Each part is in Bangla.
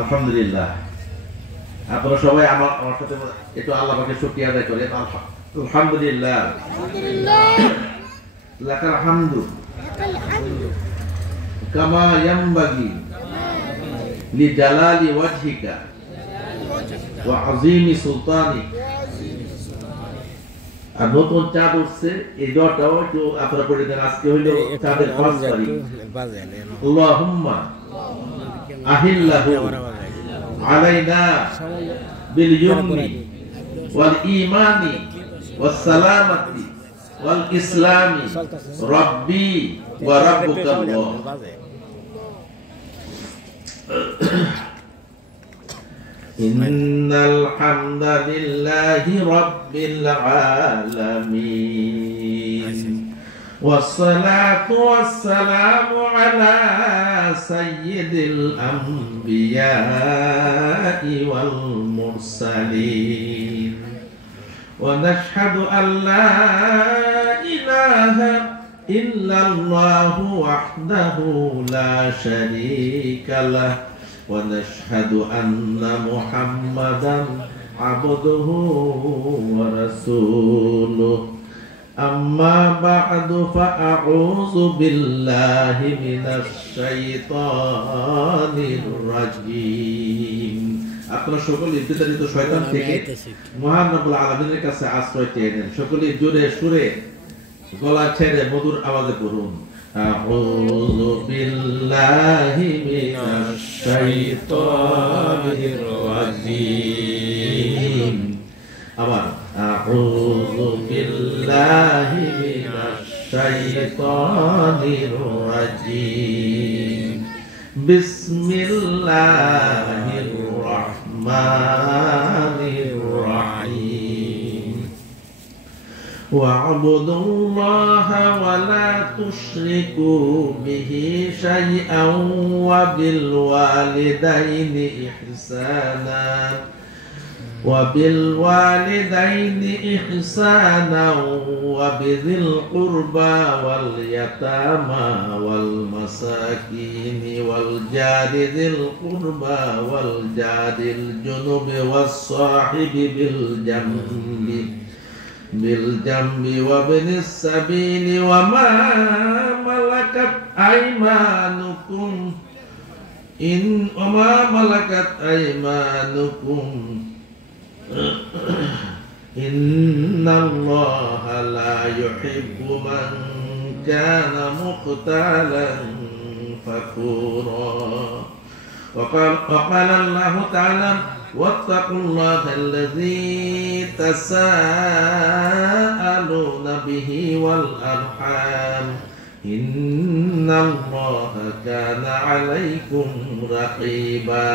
আলহামদুলিল্লাহ, আপনারা সবাই আমার সাথে একটু আল্লাহ পাকে শুকরিয়া আদায় করেন। আলহামদুলিল্লাহ, লাকাল হামদু কামা ইয়ানবাগি লিজালালি ওয়াজহিকা ওয়া আযীমি সুলতানিক। আর নতুন চাঁদ উঠছে, এই দোয়াটাও একটু আপনারা পড়ে দেন। আজকে হইল চাঁদের 5 তারিখ। আল্লাহুম্মা আহিল্লাহু আলাইনা বিল ইয়ুমনি ওয়াল ঈমানি ওয়াস সালামাতি ওয়াল ইসলামি রাব্বি ওয়া রাব্বুকাল্লাহ। ইন্নাল হামদালিল্লাহি রাব্বিল আলামিন والصلاة والسلام على سيد الأنبياء والمرسلين ونشهد أن لا إله إلا الله وحده لا شريك له ونشهد أن محمدا عبده ورسوله أما بعد فأعوذ بالله من الشيطان الرجيم। আপনারা সকলে বিতাড়িত শয়তান থেকে মহান রব্বুল আলামিনের কাছে আশ্রয় চেয়ে নেন। সকলে জোরে সুরে গলা ছেড়ে মধুর আওয়াজে পড়ুন, আউযু বিল্লাহি মিনাশ শাইতানির রাজিম। আবার আউযু বিল্লাহি মিনাশ শাইতানির রাজিম। বিসমিল্লাহির রাহমানির রাহিম। ওয়া'বুদুল্লাহা ওয়া লা তুশরিকু বিহি শাইআন ওয়া বিল ওয়ালিদাইনি ইহসানা وبالوالدين إحسانا وبذي القربى واليتامى والمساكين والجار ذي القربى والجار الجنب والصاحب بالجنب وابن السبيل وما ملكت أيمانكم إن الله لا يحب من كان مختالا فخورا. وقال الله تعالى واتقوا الله الذي تساءلون به والأرحام إن الله كان عليكم رقيبا.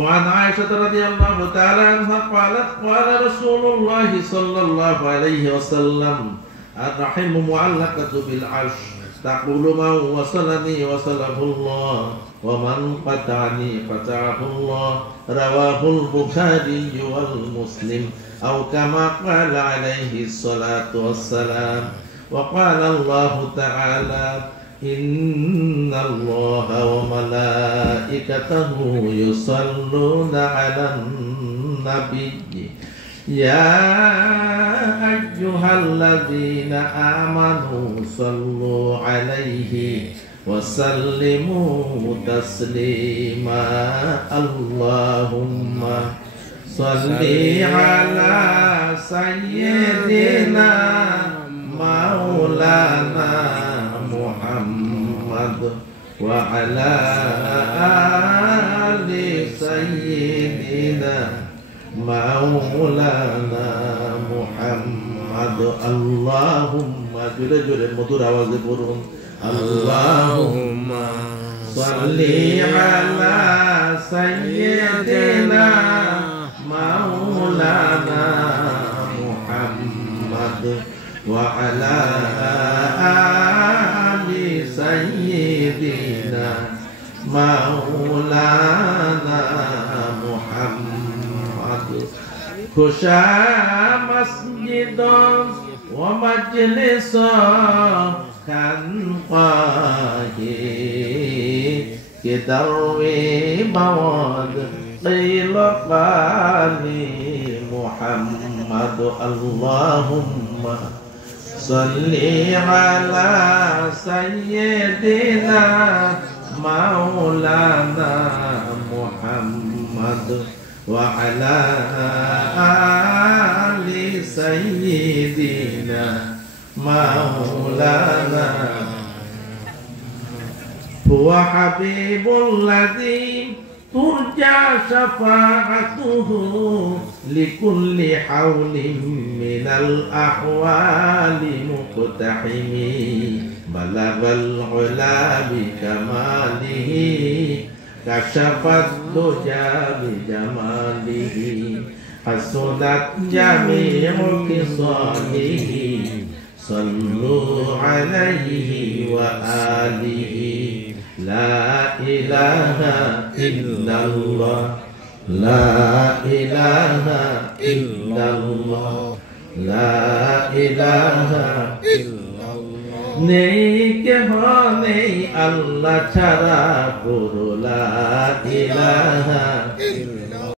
وعن عائشة رضي الله تعالى عنها قالت قال رسول الله صلى الله عليه وسلم الرحم معلقة بالعرش تقول من وصلني وصله الله ومن قطعني قطعه الله. رواه البخاري والمسلم أو كما قال عليه الصلاة والسلام. وقال الله تعالى إن الله وملائكته يصلون على النبي يا أيها الذين آمنوا صلوا عليه وسلموا تسليما. اللهم صل على سيدنا مولانا محمد وعلى آل سيدنا مولانا محمد. اللهم جل جل مدور आवाज পড়ুন, اللهم صل على سيدنا مولانا محمد وعلى آل سيدنا مولانا محمد. خوشا مسجد ومجلسا خنقاه كدروي مواد قيل قالي محمد اللهم صل على سيدنا مولانا محمد وعلى آل سيدنا مولانا هو حبيب الذي ترجى شفاعته لكل حول من الأحوال مقتحم بلغ العلا بكماله كشف الدجى بجماله حسنت جميع خصاله صلوا عليه وآله لا إله إلا الله لا إله إلا الله لا إله إلا الله নেই কেহ নেই আল্লাহ ছাড়া পুরো লা ইলাহা